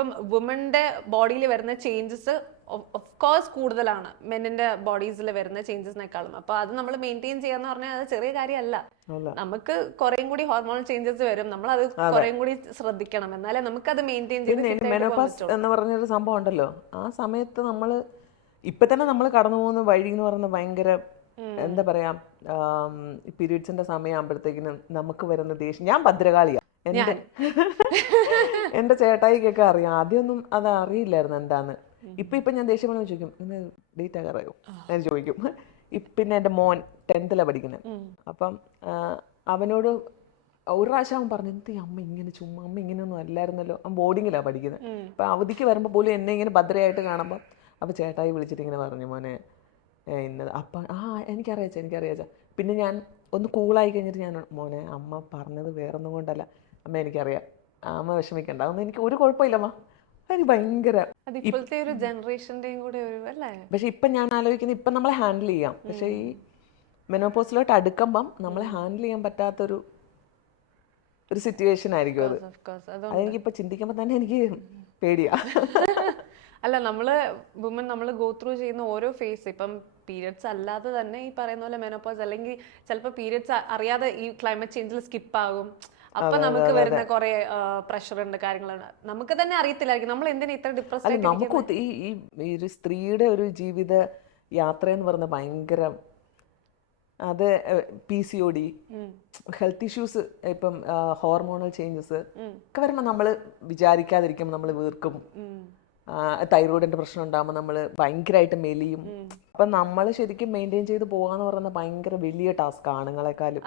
ഇപ്പം വുമന്റെ ബോഡിയിൽ വരുന്ന ചേഞ്ചസ് ഓഫ് കോഴ്സ് കൂടുതലാണ് മെന്നിന്റെ ബോഡീസിൽ വരുന്ന ചേഞ്ചസിനേക്കാളും. അപ്പൊ അത് നമ്മൾ മെയിൻറ്റെയിൻ ചെയ്യാന്ന് പറഞ്ഞാൽ അത് ചെറിയ കാര്യമല്ല. നമുക്ക് കുറേം കൂടി ഹോർമോണൽ ചേഞ്ചസ് വരും, നമ്മൾ അത് കുറേം കൂടി ശ്രദ്ധിക്കണം, എന്നാലേ നമുക്ക് അത് മെയിൻറ്റെയിൻ ചെയ്ത് മെനോപോസ് എന്ന് പറഞ്ഞൊരു സംഭവം ഉണ്ടല്ലോ, ആ സമയത്ത് നമ്മൾ ഇപ്പൊ തന്നെ നമ്മൾ കടന്നു പോകുന്ന വഴി എന്ന് പറയുന്നത് ഭയങ്കര എന്താ പറയാ, പീരീഡ്സിന്റെ സമയം ആകുമ്പോഴത്തേക്കിനും നമുക്ക് വരുന്ന ദേഷ്യം. ഞാൻ ഭദ്രകാളിയാ, എന്റെ ചേട്ടായിക്കൊക്കെ അറിയാം. ആദ്യമൊന്നും അത് അറിയില്ലായിരുന്നു എന്താന്ന്. ഇപ്പൊ ഞാൻ ദേഷ്യം പറഞ്ഞു ചോദിക്കും, ഇന്ന് ഡേറ്റ് ഒക്കെ അറിയോ ഞാൻ ചോദിക്കും. പിന്നെ എന്റെ മോൻ 10th പഠിക്കുന്നത്. അപ്പം അവനോട് ഒരു പ്രാവശ്യം അവൻ പറഞ്ഞു, എന്ത് അമ്മ ഇങ്ങനെ ചുമ്മാ, അമ്മ ഇങ്ങനെയൊന്നും അല്ലായിരുന്നല്ലോ. അവൻ ബോർഡിങ്ങിലാണ് പഠിക്കുന്നത്. അപ്പൊ അവധിക്ക് വരുമ്പോൾ പോലും എന്നെ ഇങ്ങനെ ഭദ്രയായിട്ട് കാണുമ്പോൾ അപ്പൊ ചേട്ടായി വിളിച്ചിട്ട് ഇങ്ങനെ പറഞ്ഞു, മോനെ ഇന്നത്. അപ്പം എനിക്കറിയാച്ച. പിന്നെ ഞാൻ ഒന്ന് കൂളായി കഴിഞ്ഞിട്ട് ഞാൻ, മോനെ അമ്മ പറഞ്ഞത് വേറൊന്നും കൊണ്ടല്ല അമ്മ, എനിക്കറിയാം, അമ്മ വിഷമിക്കണ്ട, അതൊന്നും എനിക്ക് ഒരു കുഴപ്പമില്ല അമ്മ. എനിക്ക് ഭയങ്കര ഇപ്പോഴത്തെ ഒരു ജനറേഷന്റെയും കൂടെ ഒരു അല്ലേ. പക്ഷെ ഇപ്പൊ ഞാൻ ആലോചിക്കുന്നത്, ഇപ്പൊ നമ്മളെ ഹാൻഡിൽ ചെയ്യാം. പക്ഷെ ഈ മെനോപോസിലോട്ട് അടുക്കുമ്പം നമ്മളെ ഹാൻഡിൽ ചെയ്യാൻ പറ്റാത്തൊരു സിറ്റുവേഷൻ ആയിരിക്കും അത്. അതെനിക്കിപ്പോ ചിന്തിക്കുമ്പോ തന്നെ എനിക്ക് പേടിയാ. അല്ല, വുമൻ നമ്മൾ ഗോ ത്രൂ ചെയ്യുന്ന ഓരോ ഫേസ്, ഇപ്പം പീരിയഡ്സ് അല്ലാതെ തന്നെ ഈ പറയുന്ന പോലെ മെനോപോസ്, അല്ലെങ്കിൽ ചിലപ്പോൾ പീരിയഡ്സ് അറിയാതെ ഈ ക്ലൈമറ്റ് ചേഞ്ചിൽ സ്കിപ്പ് ആകും. അപ്പൊ നമുക്ക് വരുന്ന കുറെ പ്രഷർ ഉണ്ട്, കാര്യങ്ങളുണ്ട്, നമുക്ക് തന്നെ അറിയത്തില്ലായിരിക്കും നമ്മൾ എന്തിനാ ഇത്ര ഡിപ്രസ്. നമുക്ക് ഈ ഒരു സ്ത്രീയുടെ ഒരു ജീവിത യാത്ര എന്ന് പറയുന്നത് ഭയങ്കര, അത് PCOD, ഹെൽത്ത് ഇഷ്യൂസ്, ഇപ്പം ഹോർമോണൽ ചേഞ്ചസ് ഒക്കെ വരുമ്പോൾ നമ്മൾ വിചാരിക്കാതിരിക്കുമ്പോൾ നമ്മൾ വീർക്കും. തൈറോയിഡിന്റെ പ്രശ്നം ഉണ്ടാകുമ്പോൾ നമ്മൾ ഭയങ്കരമായിട്ട് മെലിയും. അപ്പം നമ്മൾ ശരിക്കും മെയിൻറ്റെയിൻ ചെയ്ത് പോകാന്ന് പറയുന്നത് ഭയങ്കര വലിയ ടാസ്ക് ആണുങ്ങളെക്കാളും.